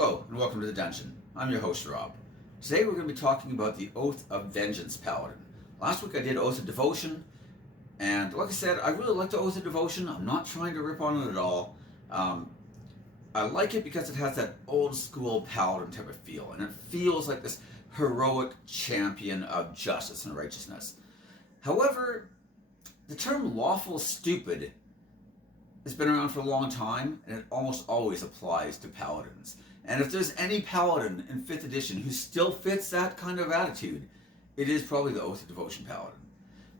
Hello, and welcome to the Dungeon. I'm your host, Rob. Today we're going to be talking about the Oath of Vengeance Paladin. Last week I did Oath of Devotion, and like I said, I really like the Oath of Devotion. I'm not trying to rip on it at all. I like it because it has that old school Paladin type of feel, and it feels like this heroic champion of justice and righteousness. However, the term lawful stupid has been around for a long time, and it almost always applies to paladins. And if there's any paladin in 5th edition who still fits that kind of attitude, it is probably the Oath of Devotion paladin.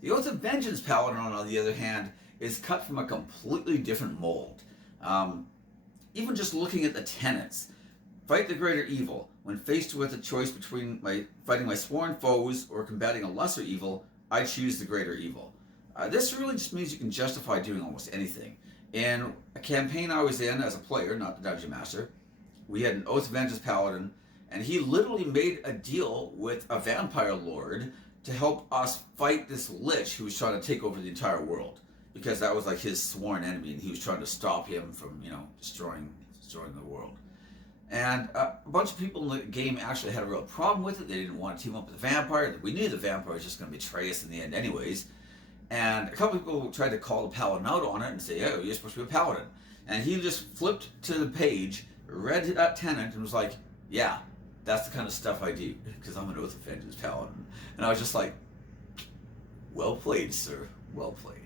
The Oath of Vengeance paladin, on the other hand, is cut from a completely different mold. Even just looking at the tenets, fight the greater evil. When faced with a choice between fighting my sworn foes or combating a lesser evil, I choose the greater evil. This really just means you can justify doing almost anything. In a campaign I was in as a player, not the Dungeon Master, we had an Oath of Vengeance Paladin, and he literally made a deal with a vampire lord to help us fight this lich who was trying to take over the entire world. Because that was like his sworn enemy, and he was trying to stop him from, destroying the world. And a bunch of people in the game actually had a real problem with it. They didn't want to team up with the vampire. We knew the vampire was just going to betray us in the end anyways. And a couple of people tried to call the paladin out on it and say, oh, you're supposed to be a paladin. And he just flipped to the page, read that tenet, and was like, yeah, that's the kind of stuff I do, because I'm an Oath of Vengeance paladin. And I was just like, well played, sir, well played.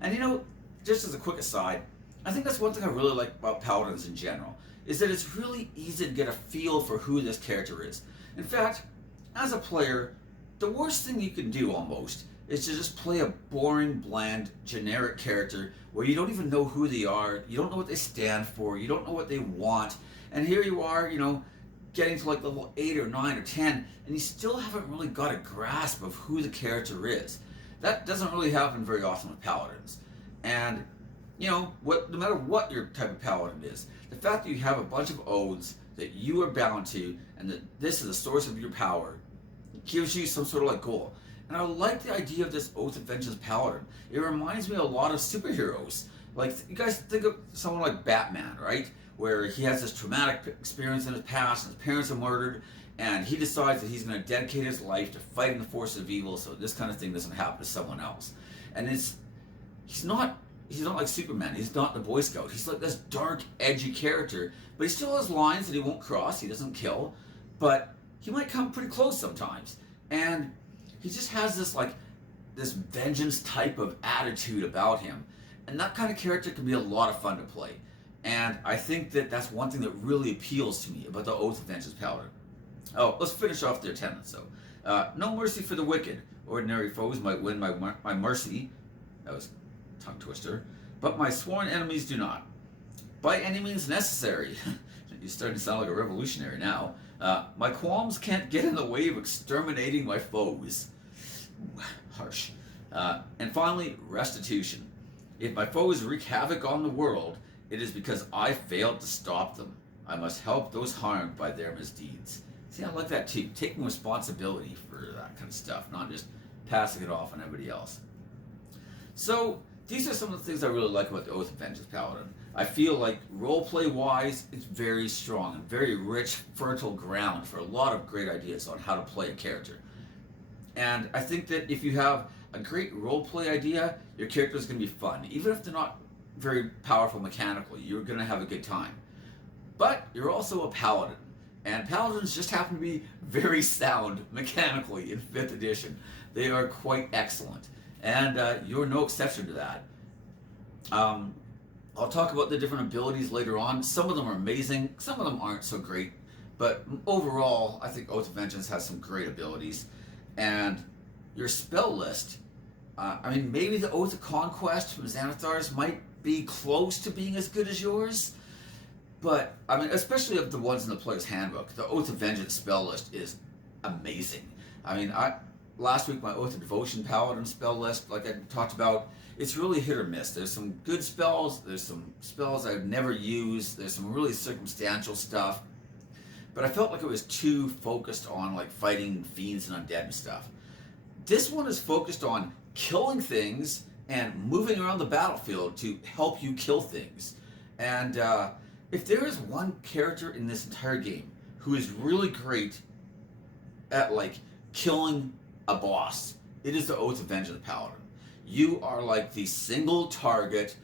And just as a quick aside, I think that's one thing I really like about paladins in general, is that it's really easy to get a feel for who this character is. In fact, as a player, the worst thing you can do almost is to just play a boring, bland, generic character where you don't even know who they are, you don't know what they stand for, you don't know what they want, and here you are, getting to like level 8 or 9 or 10, and you still haven't really got a grasp of who the character is. That doesn't really happen very often with paladins. And, no matter what your type of paladin is, the fact that you have a bunch of oaths that you are bound to, and that this is the source of your power, gives you some sort of like goal. And I like the idea of this Oath of Vengeance Paladin. It reminds me a lot of superheroes. Like, you guys think of someone like Batman, right? Where he has this traumatic experience in his past, and his parents are murdered, and he decides that he's going to dedicate his life to fighting the forces of evil so this kind of thing doesn't happen to someone else. And he's not like Superman. He's not the Boy Scout. He's like this dark, edgy character, but he still has lines that he won't cross. He doesn't kill, but he might come pretty close sometimes. And he just has this vengeance type of attitude about him. And that kind of character can be a lot of fun to play. And I think that that's one thing that really appeals to me about the Oath of Vengeance Paladin. Oh, let's finish off their tenets, though. No mercy for the wicked. Ordinary foes might win my mercy. That was a tongue twister. But my sworn enemies do not. By any means necessary. You're starting to sound like a revolutionary now. My qualms can't get in the way of exterminating my foes. Harsh. And finally, restitution. If my foes wreak havoc on the world, it is because I failed to stop them. I must help those harmed by their misdeeds. See, I like that too. Taking responsibility for that kind of stuff, not just passing it off on everybody else. So, these are some of the things I really like about the Oath of Vengeance Paladin. I feel like roleplay-wise, it's very strong and very rich, fertile ground for a lot of great ideas on how to play a character. And I think that if you have a great roleplay idea, your character is going to be fun. Even if they're not very powerful mechanically, you're going to have a good time. But you're also a paladin. And paladins just happen to be very sound mechanically in 5th edition. They are quite excellent. And you're no exception to that. I'll talk about the different abilities later on. Some of them are amazing, some of them aren't so great. But overall, I think Oath of Vengeance has some great abilities. And your spell list, maybe the Oath of Conquest from Xanathar's might be close to being as good as yours. But, especially of the ones in the player's handbook, the Oath of Vengeance spell list is amazing. Last week, my Oath of Devotion Paladin spell list, like I talked about, it's really hit or miss. There's some good spells, there's some spells I've never used, there's some really circumstantial stuff. But I felt like it was too focused on fighting fiends and undead and stuff. This one is focused on killing things and moving around the battlefield to help you kill things. And If there is one character in this entire game who is really great at like killing a boss, it is the Oath of Vengeance Paladin. You are like the single target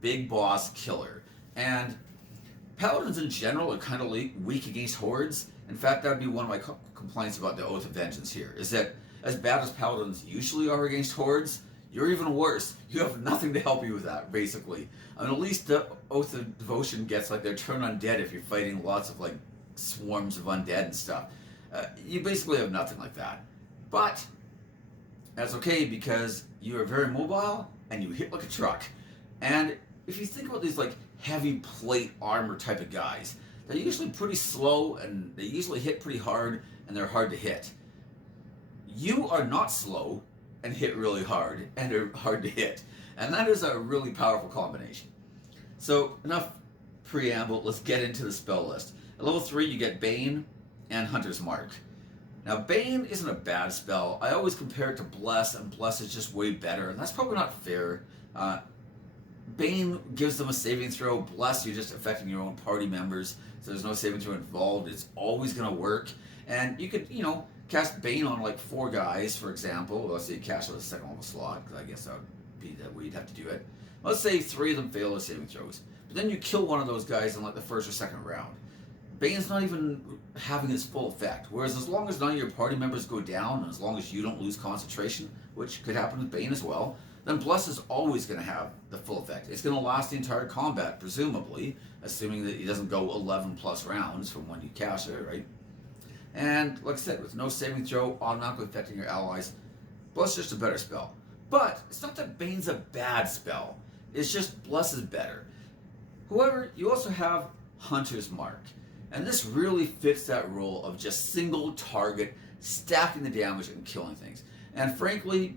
big boss killer. And paladins in general are kind of weak against hordes. In fact, that would be one of my complaints about the Oath of Vengeance here, is that as bad as paladins usually are against hordes, you're even worse. You have nothing to help you with that, basically. I mean, at least the Oath of Devotion gets like their turn undead if you're fighting lots of like swarms of undead and stuff. You basically have nothing like that. But that's okay because you are very mobile and you hit like a truck. And if you think about these like heavy plate armor type of guys, they're usually pretty slow and they usually hit pretty hard and they're hard to hit. You are not slow and hit really hard and are hard to hit. And that is a really powerful combination. So enough preamble, let's get into the spell list. At level 3 you get Bane and Hunter's Mark. Now Bane isn't a bad spell. I always compare it to Bless, and Bless is just way better, and that's probably not fair. Bane gives them a saving throw. Bless, you're just affecting your own party members, so there's no saving throw involved. It's always going to work. And you could, cast Bane on like 4 guys, for example. Let's say you cast it on the second level slot, because I guess that would be the way you'd have to do it. Let's say 3 of them fail their saving throws. But then you kill one of those guys in like the first or second round. Bane's not even having its full effect. Whereas as long as none of your party members go down, and as long as you don't lose concentration, which could happen with Bane as well, then Bless is always going to have the full effect. It's going to last the entire combat, presumably, assuming that he doesn't go 11 plus rounds from when you cast it, right? And like I said, with no saving throw, automatically affecting your allies, Bless is just a better spell. But it's not that Bane's a bad spell. It's just Bless is better. However, you also have Hunter's Mark. And this really fits that role of just single target, stacking the damage and killing things. And frankly,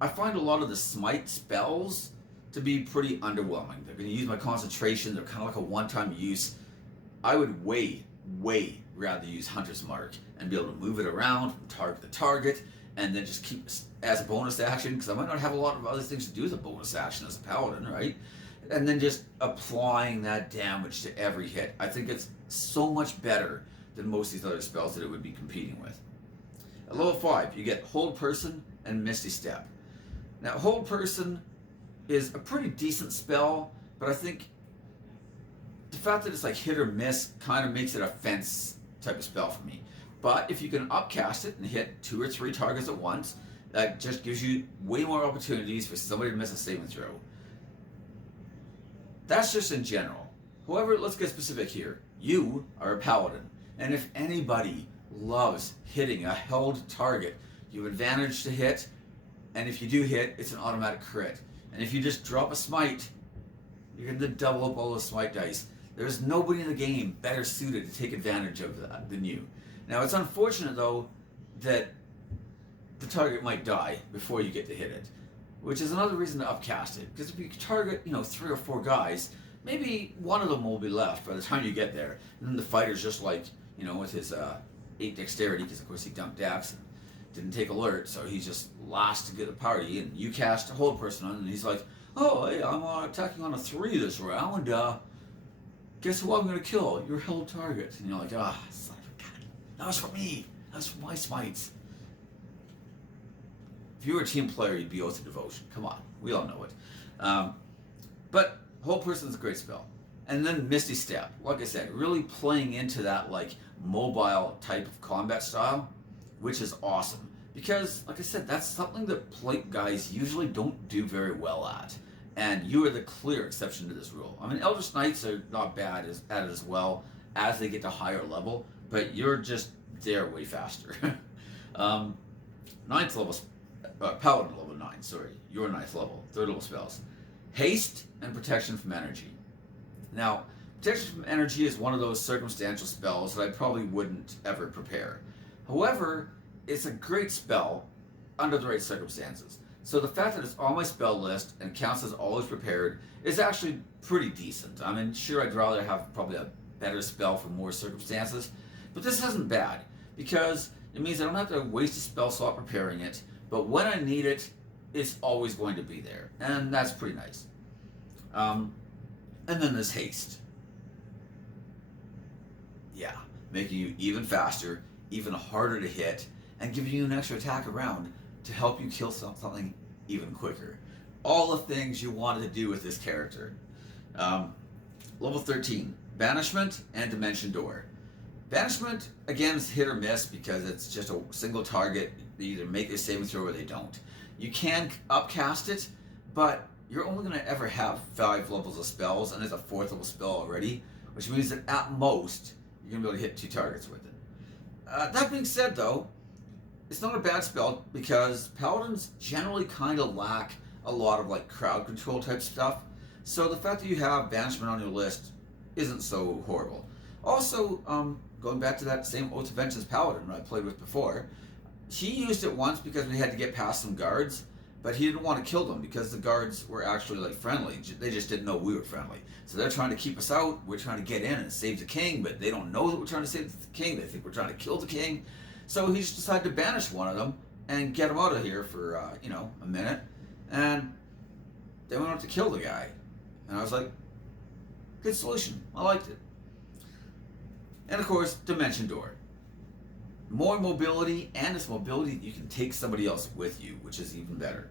I find a lot of the smite spells to be pretty underwhelming. They're going to use my concentration. They're kind of like a one-time use. I would way rather use Hunter's Mark and be able to move it around from target to target and then just keep as a bonus action, because I might not have a lot of other things to do as a bonus action as a paladin, right? And then just applying that damage to every hit. I think it's so much better than most of these other spells that it would be competing with. At level 5, you get Hold Person and Misty Step. Now, Hold Person is a pretty decent spell, but I think the fact that it's like hit or miss kind of makes it a fence type of spell for me. But if you can upcast it and hit 2 or 3 targets at once, that just gives you way more opportunities for somebody to miss a saving throw. That's just in general. However, let's get specific here. You are a paladin, and if anybody loves hitting a held target, you have advantage to hit, and if you do hit, it's an automatic crit. And if you just drop a smite, you're going to double up all those smite dice. There's nobody in the game better suited to take advantage of that than you. Now, it's unfortunate, though, that the target might die before you get to hit it, which is another reason to upcast it. Because if you target, 3 or 4 guys, maybe one of them will be left by the time you get there. And then the fighter's just like, with his 8 dexterity, because of course he dumped Dax and didn't take alert, so he's just last to get the party. And you cast a Hold Person on, and he's like, oh, hey, I'm attacking on a 3 this round. Guess who I'm going to kill? Your held target. And you're like, son of a gun. That was for me. That was for my smites. If you were a team player, you'd be Oath of Devotion. Come on, we all know it. But Hold Person is a great spell. And then Misty Step, like I said, really playing into that like mobile type of combat style, which is awesome. Because, like I said, that's something that plate guys usually don't do very well at. And you are the clear exception to this rule. I mean, Eldritch Knights are not bad at it as well as they get to higher level, but you're just there way faster. 9th level, Paladin level 9, sorry, your 9th level, 3rd level spells. Haste and Protection from Energy. Now, Protection from Energy is one of those circumstantial spells that I probably wouldn't ever prepare. However, it's a great spell under the right circumstances. So the fact that it's on my spell list and counts as always prepared is actually pretty decent. I mean, sure, I'd rather have probably a better spell for more circumstances, but this isn't bad because it means I don't have to waste a spell slot preparing it, but when I need it, it's always going to be there, and that's pretty nice. And then there's Haste. Yeah, making you even faster, even harder to hit, and giving you an extra attack around to help you kill something even quicker. All the things you wanted to do with this character. Um, Level 13, Banishment and Dimension Door. Banishment, again, is hit or miss because it's just a single target. They either make a saving throw or they don't. You can upcast it, but you're only going to ever have 5 levels of spells, and it's a 4th level spell already, which means that at most, you're going to be able to hit 2 targets with it. That being said, though, it's not a bad spell because Paladins generally kind of lack a lot of like crowd control type stuff. So the fact that you have Banishment on your list isn't so horrible. Also, going back to that same Oath of Vengeance Paladin I played with before, he used it once because we had to get past some guards, but he didn't want to kill them because the guards were actually like friendly. They just didn't know we were friendly. So they're trying to keep us out. We're trying to get in and save the king, but they don't know that we're trying to save the king. They think we're trying to kill the king. So he just decided to banish one of them and get him out of here for, a minute. And then we went to kill the guy. And I was like, good solution. I liked it. And of course, Dimension Door. More mobility, and it's mobility you can take somebody else with you, which is even better.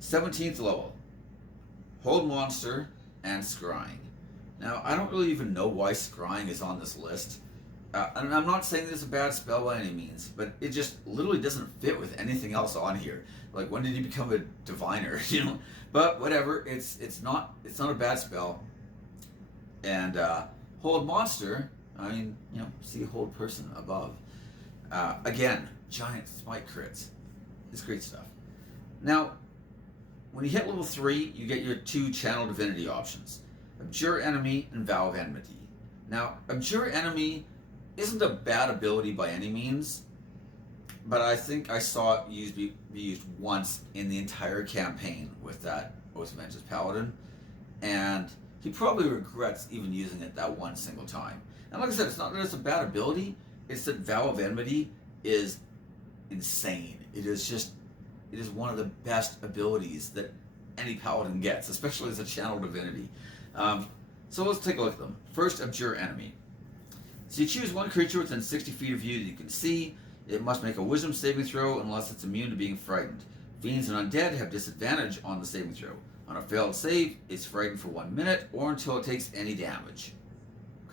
17th level. Hold Monster and Scrying. Now, I don't really even know why Scrying is on this list. And I'm not saying this is a bad spell by any means, but it just literally doesn't fit with anything else on here. Like, when did he become a diviner, But whatever, it's not a bad spell. And Hold Monster, see Hold Person above. Again, giant smite crits. It's great stuff. Now, when you hit level 3, you get your 2 channel divinity options. Abjure Enemy and Vow of Enmity. Now, Abjure Enemy isn't a bad ability by any means, but I think I saw it be used once in the entire campaign with that Oath of Vengeance Paladin, and he probably regrets even using it that one single time. And like I said, it's not that it's a bad ability, it's that Vow of Enmity is insane. It is one of the best abilities that any paladin gets, especially as a channel divinity. So let's take a look at them. First, Abjure Enemy. So you choose one creature within 60 feet of you that you can see. It must make a wisdom saving throw unless it's immune to being frightened. Fiends and undead have disadvantage on the saving throw. On a failed save, it's frightened for 1 minute or until it takes any damage.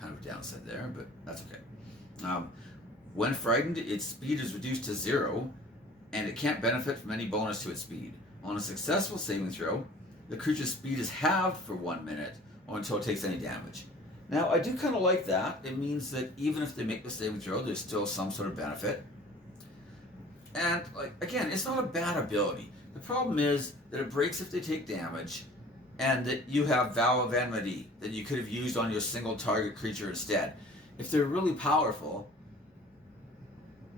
Kind of a downside there, but that's okay. When frightened, its speed is reduced to 0, and it can't benefit from any bonus to its speed. On a successful saving throw, the creature's speed is halved for 1 minute or until it takes any damage. Now, I do kind of like that. It means that even if they make the saving throw, there's still some sort of benefit. And, again, it's not a bad ability. The problem is that it breaks if they take damage, and that you have Vow of Enmity that you could have used on your single target creature instead. If they're really powerful,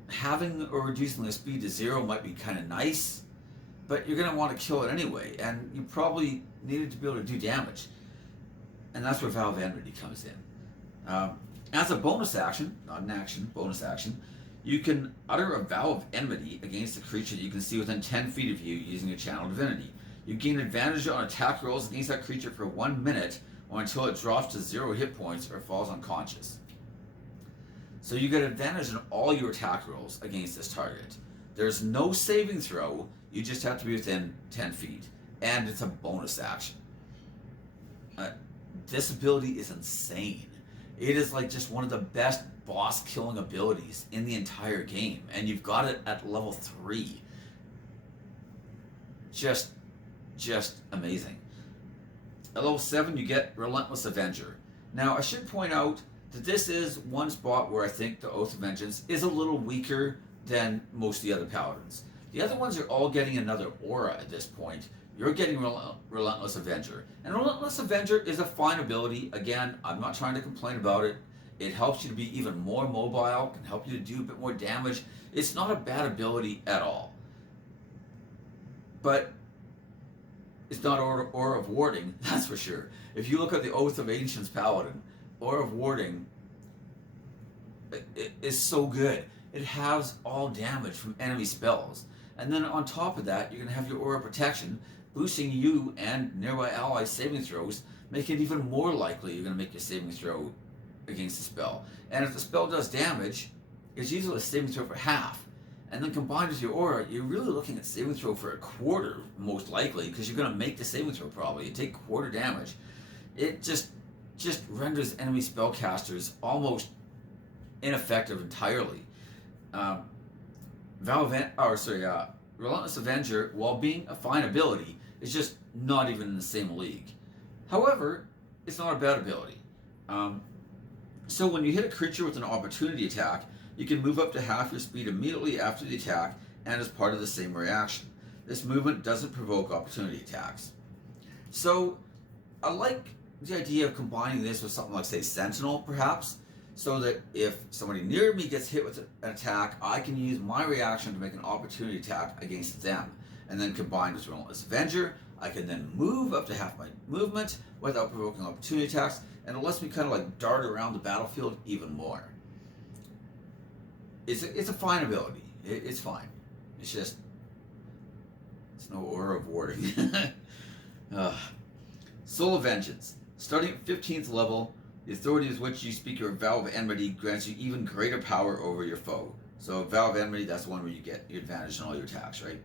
having or reducing their speed to 0 might be kind of nice, but you're going to want to kill it anyway, and you probably needed to be able to do damage. And that's where Vow of Enmity comes in. As a bonus action, not an action, bonus action, you can utter a Vow of Enmity against a creature that you can see within 10 feet of you using a channel divinity. You gain advantage on attack rolls against that creature for 1 minute or until it drops to 0 hit points or falls unconscious. So you get advantage on all your attack rolls against this target. There's no saving throw, you just have to be within 10 feet. And it's a bonus action. This ability is insane. It is like just one of the best boss killing abilities in the entire game. And you've got it at level 3. Just amazing. At level 7 you get Relentless Avenger. Now I should point out that this is one spot where I think the Oath of Vengeance is a little weaker than most of the other paladins. The other ones are all getting another aura at this point. You're getting Relentless Avenger. And Relentless Avenger is a fine ability. Again, I'm not trying to complain about it. It helps you to be even more mobile, can help you to do a bit more damage. It's not a bad ability at all. But it's not Aura of Warding, that's for sure. If you look at the Oath of Vengeance Paladin, Aura of Warding is so good. It has all damage from enemy spells. And then on top of that, you're going to have your Aura Protection, boosting you and nearby allies' saving throws, making it even more likely you're going to make your saving throw against the spell. And if the spell does damage, it's usually a saving throw for half. And then combined with your aura, you're really looking at saving throw for a quarter, most likely, because you're going to make the saving throw probably. You take quarter damage. It just renders enemy spellcasters almost ineffective entirely. Relentless Avenger, while being a fine ability, is just not even in the same league. However, it's not a bad ability. So when you hit a creature with an opportunity attack, you can move up to half your speed immediately after the attack and as part of the same reaction. This movement doesn't provoke opportunity attacks. So I like the idea of combining this with something like, say, Sentinel, perhaps, so that if somebody near me gets hit with an attack, I can use my reaction to make an opportunity attack against them. And then combined with Relentless Avenger, I can then move up to half my movement without provoking opportunity attacks, and it lets me kind of like dart around the battlefield even more. It's a fine ability. It's fine. It's just, it's no aura of warding. Soul of Vengeance. Starting at 15th level, the authority with which you speak your vow of enmity grants you even greater power over your foe. So vow of enmity, that's the one where you get your advantage in all your attacks, right?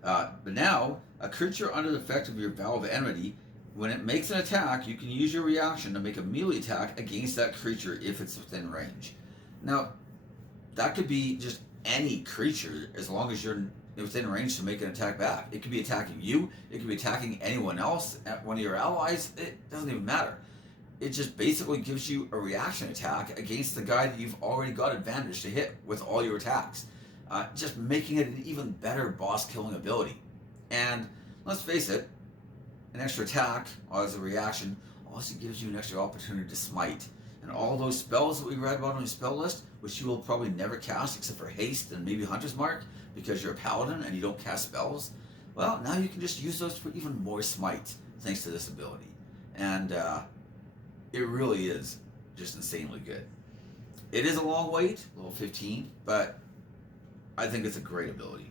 But now, a creature under the effect of your vow of enmity, when it makes an attack, you can use your reaction to make a melee attack against that creature if it's within range. Now, that could be just any creature as long as you're within range to make an attack back. It could be attacking you, it could be attacking anyone else, one of your allies, it doesn't even matter. It just basically gives you a reaction attack against the guy that you've already got advantage to hit with all your attacks. Just making it an even better boss killing ability. And let's face it, an extra attack as a reaction also gives you an extra opportunity to smite. And all those spells that we read about on your spell list, which you will probably never cast except for haste and maybe Hunter's Mark, because you're a paladin and you don't cast spells, well, now you can just use those for even more smite thanks to this ability. And it really is just insanely good. It is a long wait, level 15, but I think it's a great ability.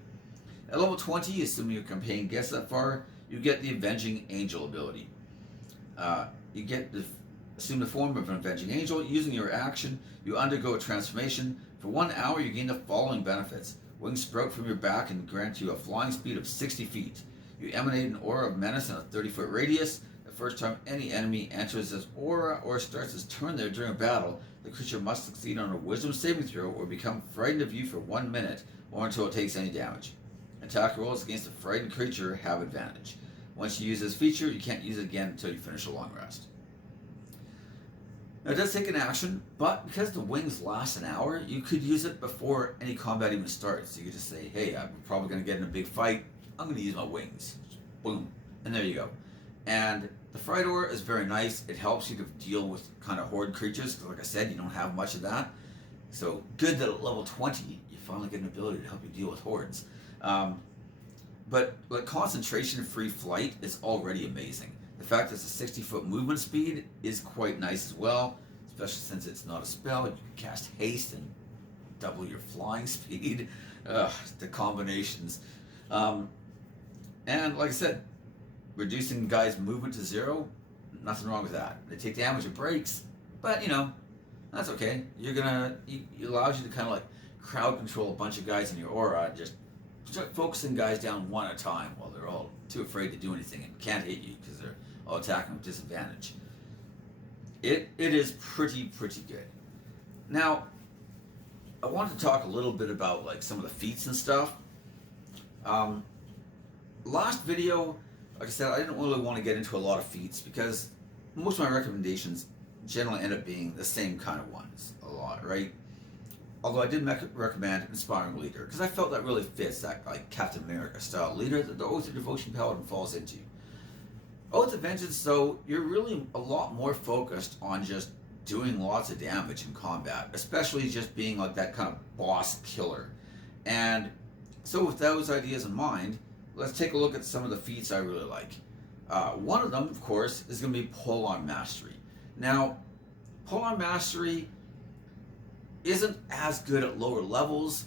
At level 20, assuming your campaign gets that far, you get the Avenging Angel ability. You get to assume the form of an Avenging Angel. Using your action, you undergo a transformation. For 1 hour, you gain the following benefits. Wings sprout from your back and grant you a flying speed of 60 feet. You emanate an aura of menace in a 30-foot radius. The first time any enemy enters this aura or starts his turn there during a battle, the creature must succeed on a wisdom saving throw or become frightened of you for 1 minute or until it takes any damage. Attack rolls against a frightened creature have advantage. Once you use this feature, you can't use it again until you finish a long rest. Now, it does take an action, but because the wings last an hour, you could use it before any combat even starts. You could just say, hey, I'm probably going to get in a big fight. I'm going to use my wings. Boom. And there you go. And the Fright Aura is very nice. It helps you to deal with kind of horde creatures, because like I said, you don't have much of that. So good that at level 20, you finally get an ability to help you deal with hordes. But like concentration-free flight is already amazing. The fact that it's a 60-foot movement speed is quite nice as well, especially since it's not a spell. You can cast haste and double your flying speed. The combinations. And like I said, reducing guys' movement to 0, nothing wrong with that. They take damage, it breaks, but you know, that's okay. It allows you to kind of like crowd control a bunch of guys in your aura and just start focusing guys down one at a time while they're all too afraid to do anything and can't hit you because they're all attacking with disadvantage. It is pretty good. Now, I wanted to talk a little bit about like some of the feats and stuff. Last video, like I said, I didn't really want to get into a lot of feats because most of my recommendations generally end up being the same kind of ones a lot, right? Although I did recommend Inspiring Leader because I felt that really fits that like Captain America style leader that the Oath of Devotion Paladin falls into. Oath of Vengeance, though, you're really a lot more focused on just doing lots of damage in combat, especially just being like that kind of boss killer. And so with those ideas in mind, let's take a look at some of the feats I really like. One of them, of course, is going to be Pull-on Mastery. Now, Pull-on Mastery isn't as good at lower levels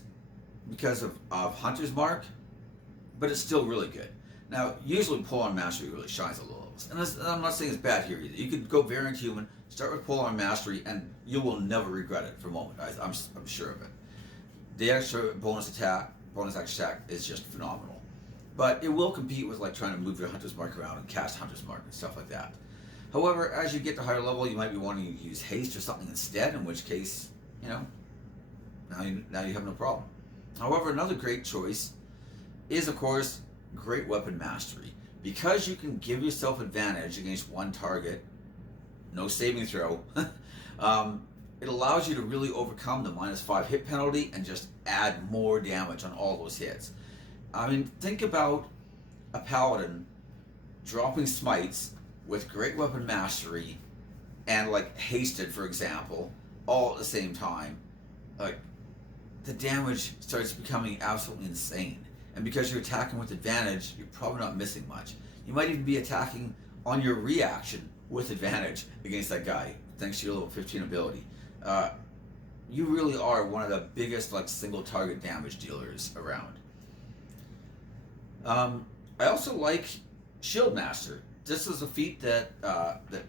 because of Hunter's Mark, but it's still really good. Now, usually Pull-on Mastery really shines at low levels. levels. And I'm not saying it's bad here either. You could go variant human, start with polearm mastery, and you will never regret it for a moment. I'm sure of it. The extra bonus action attack is just phenomenal. But it will compete with like trying to move your Hunter's Mark around and cast Hunter's Mark and stuff like that. However, as you get to higher level, you might be wanting to use haste or something instead, in which case, now you have no problem. However, another great choice is, of course, Great Weapon Mastery. Because you can give yourself advantage against one target, no saving throw, it allows you to really overcome the -5 hit penalty and just add more damage on all those hits. I mean, think about a paladin dropping smites with Great Weapon Mastery and like hasted, for example, all at the same time. Like, the damage starts becoming absolutely insane. And because you're attacking with advantage, you're probably not missing much. You might even be attacking on your reaction with advantage against that guy, thanks to your level 15 ability. You really are one of the biggest like single target damage dealers around. I also like Shield Master. This is a feat that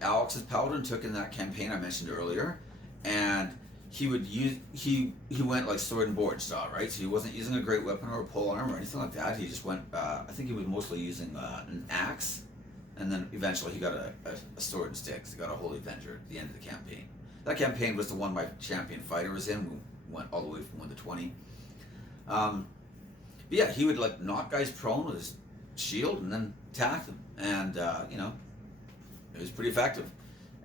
Alex's Paladin took in that campaign I mentioned earlier, and he went like sword and board style, right? So he wasn't using a great weapon or a pole arm or anything like that. He just went, I think he was mostly using an axe, and then eventually he got a sword and sticks. He got a Holy Avenger at the end of the campaign. That campaign was the one my champion fighter was in. We went all the way from 1 to 20. But yeah, he would like knock guys prone with his shield and then attack them, and it was pretty effective.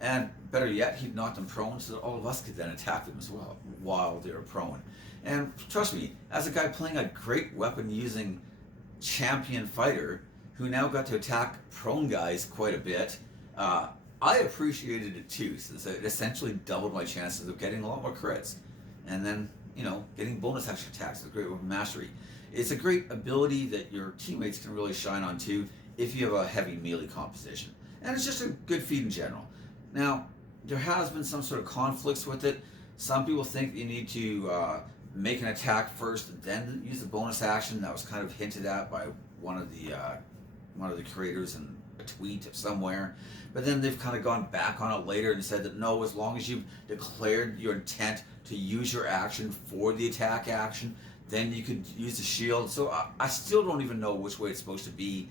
And better yet, he'd knock them prone so that all of us could then attack them as well while they were prone. And trust me, as a guy playing a great weapon using champion fighter who now got to attack prone guys quite a bit, I appreciated it too, since it essentially doubled my chances of getting a lot more crits. And then, getting bonus action attacks with Great Weapon Mastery. It's a great ability that your teammates can really shine on too if you have a heavy melee composition. And it's just a good feat in general. Now, there has been some sort of conflicts with it. Some people think you need to make an attack first and then use the bonus action. That was kind of hinted at by one of the creators in a tweet somewhere. But then they've kind of gone back on it later and said that no, as long as you've declared your intent to use your action for the attack action, then you could use the shield. So I still don't even know which way it's supposed to be.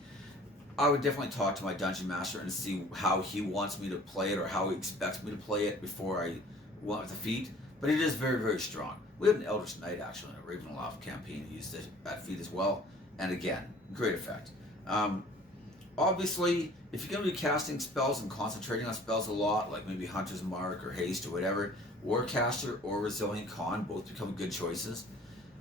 I would definitely talk to my dungeon master and see how he wants me to play it or how he expects me to play it before I went with the feat. But it is very, very strong. We had an Eldritch Knight actually in a Ravenloft campaign who used that feat as well. And again, great effect. Obviously, if you're going to be casting spells and concentrating on spells a lot, like maybe Hunter's Mark or Haste or whatever, Warcaster or Resilient Con both become good choices.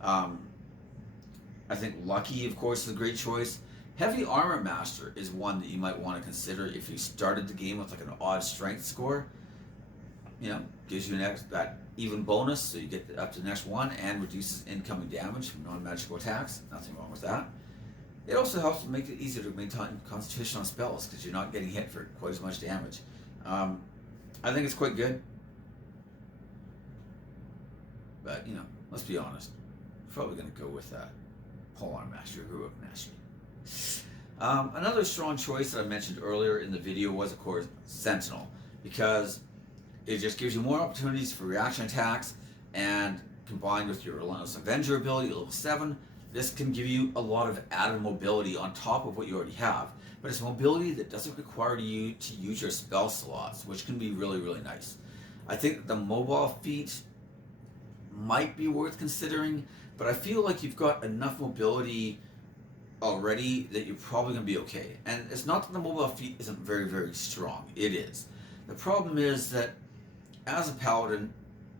I think Lucky, of course, is a great choice. Heavy Armor Master is one that you might want to consider if you started the game with like an odd strength score. Gives you that even bonus, so you get up to the next one, and reduces incoming damage from non-magical attacks. Nothing wrong with that. It also helps to make it easier to maintain concentration on spells because you're not getting hit for quite as much damage. I think it's quite good. But, let's be honest. We're probably going to go with Polearm Mastery or Heroic Mastery. Another strong choice that I mentioned earlier in the video was, of course, Sentinel, because it just gives you more opportunities for reaction attacks, and combined with your Relentless Avenger ability at level 7, this can give you a lot of added mobility on top of what you already have. But it's mobility that doesn't require you to use your spell slots, which can be really, really nice. I think that the mobile feat might be worth considering, but I feel like you've got enough mobility already that you're probably going to be okay. And it's not that the mobile feat isn't very, very strong. It is. The problem is that as a paladin,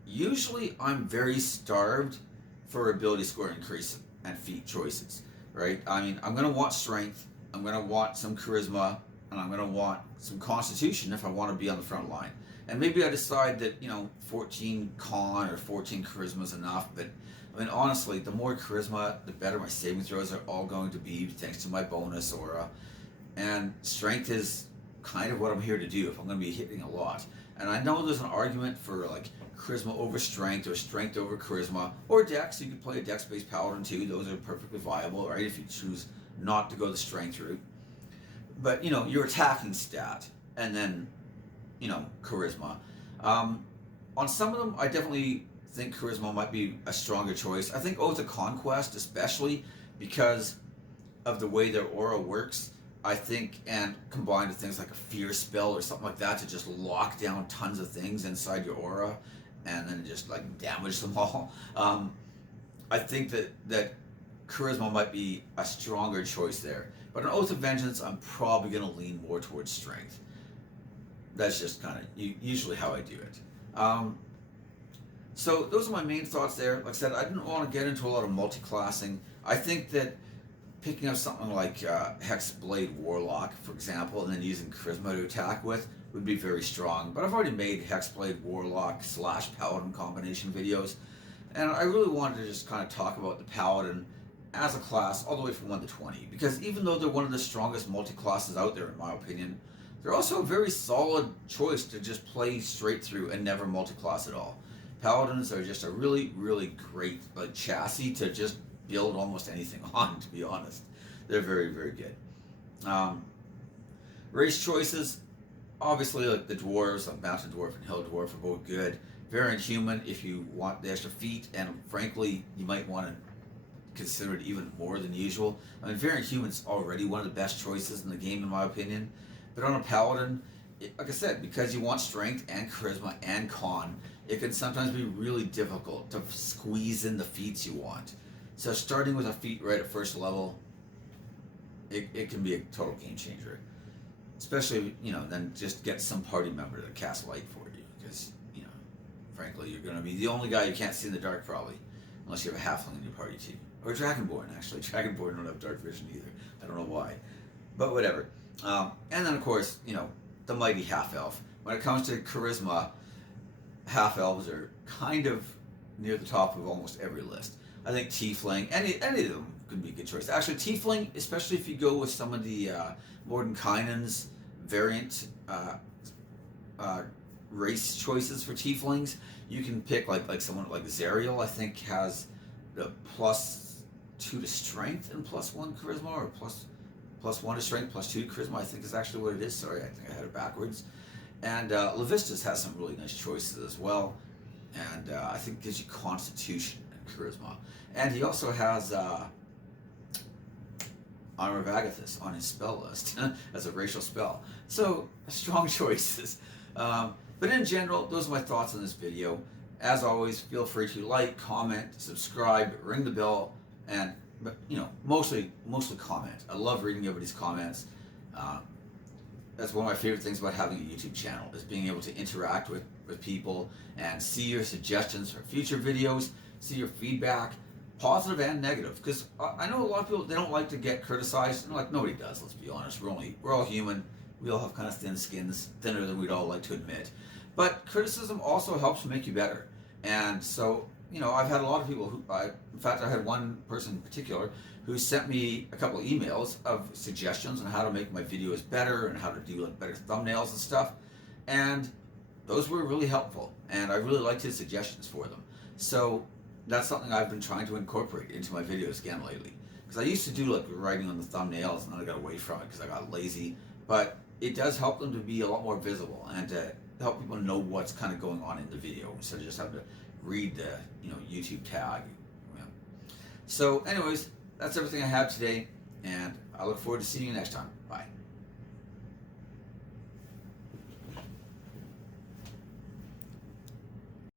usually I'm very starved for ability score increase and feat choices, right? I mean, I'm going to want strength, I'm going to want some charisma, and I'm going to want some constitution if I want to be on the front line. And maybe I decide that, 14 con or 14 charisma is enough, but I mean, honestly, the more charisma, the better my saving throws are all going to be thanks to my bonus aura. And strength is kind of what I'm here to do if I'm going to be hitting a lot. And I know there's an argument for like charisma over strength or strength over charisma, or dex. You could play a dex-based paladin too. Those are perfectly viable, right, if you choose not to go the strength route. but your attacking stat, and then charisma. On some of them, I definitely think charisma might be a stronger choice. I think Oath of Conquest, especially because of the way their aura works, I think, and combined with things like a fear spell or something like that to just lock down tons of things inside your aura and then just like damage them all. I think that charisma might be a stronger choice there. But on Oath of Vengeance, I'm probably going to lean more towards strength. That's just kind of usually how I do it. So those are my main thoughts there. Like I said, I didn't want to get into a lot of multi-classing. I think that picking up something like Hexblade Warlock, for example, and then using Charisma to attack with would be very strong. But I've already made Hexblade Warlock / Paladin combination videos, and I really wanted to just kind of talk about the Paladin as a class all the way from 1 to 20, because even though they're one of the strongest multi-classes out there in my opinion, they're also a very solid choice to just play straight through and never multi-class at all. Paladins are just a really, really great chassis to just build almost anything on, to be honest. They're very, very good. Race choices, obviously like the dwarves, like Mountain Dwarf and Hill Dwarf are both good. Variant Human if you want the extra feat, and frankly, you might want to consider it even more than usual. I mean, Variant Human's already one of the best choices in the game in my opinion. But on a Paladin, like I said, because you want strength and charisma and con, it can sometimes be really difficult to squeeze in the feats you want. So starting with a feat right at first level, it can be a total game changer. Especially, then just get some party member to cast light for you. Because, frankly, you're going to be the only guy you can't see in the dark probably. Unless you have a halfling in your party too. Or Dragonborn, actually. Dragonborn don't have dark vision either. I don't know why. But whatever. And then, of course, the mighty half-elf. When it comes to charisma, half-elves are kind of near the top of almost every list. I think Tiefling, any of them could be a good choice. Actually, Tiefling, especially if you go with some of the Mordenkainen's variant race choices for Tieflings, you can pick like someone like Zariel, I think, has the +2 to strength and +1 charisma, or +1 to strength, +2 to charisma, I think is actually what it is. Sorry, I think I had it backwards. And Levistus has some really nice choices as well. And I think gives you Constitution and charisma. And he also has Armor of Agathis on his spell list as a racial spell. So, strong choices. But in general, those are my thoughts on this video. As always, feel free to like, comment, subscribe, ring the bell, and mostly comment. I love reading everybody's comments. That's one of my favorite things about having a YouTube channel, is being able to interact with people and see your suggestions for future videos, see your feedback, positive and negative. Because I know a lot of people, they don't like to get criticized, and nobody does, let's be honest. We're all human. We all have kind of thin skins, thinner than we'd all like to admit. But criticism also helps make you better. And so, I've had a lot of people who, in fact, I had one person in particular who sent me a couple of emails of suggestions on how to make my videos better and how to do better thumbnails and stuff. And those were really helpful. And I really liked his suggestions for them. So that's something I've been trying to incorporate into my videos again lately. Because I used to do writing on the thumbnails, and then I got away from it because I got lazy. But it does help them to be a lot more visible and to help people know what's kind of going on in the video instead of just having to read the YouTube tag. So anyways, that's everything I have today, and I look forward to seeing you next time. Bye.